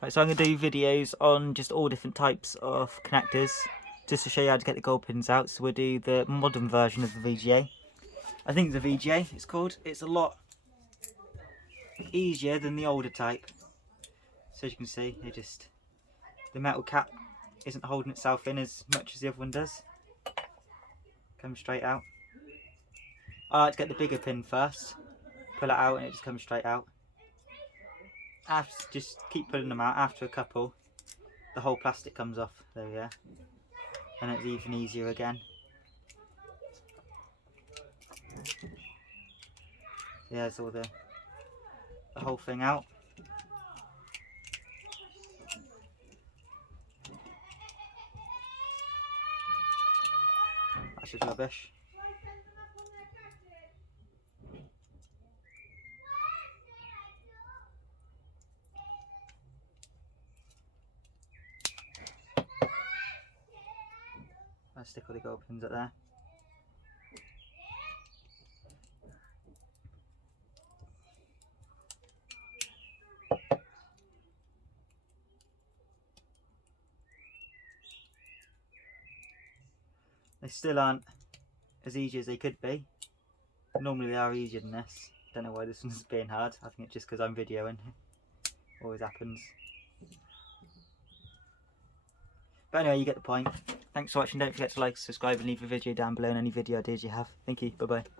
Right, so I'm going to do videos on just all different types of connectors, just to show you how to get the gold pins out. So we'll do the modern version of the VGA. I think the VGA, it's called. It's a lot easier than the older type. So as you can see, the metal cap isn't holding itself in as much as the other one does. Comes straight out. I like to get the bigger pin first, pull it out and it just comes straight out. Just keep pulling them out. After a couple, the whole plastic comes off. There we go. And it's even easier again. Yeah, it's all the whole thing out. That's just rubbish. I'll stick all the gold pins up there. They still aren't as easy as they could be. Normally they are easier than this. Don't know why this one's being hard. I think it's just because I'm videoing. Always happens. But anyway, you get the point. Thanks for watching. Don't forget to like, subscribe and leave a video down below and any video ideas you have. Thank you. Bye bye.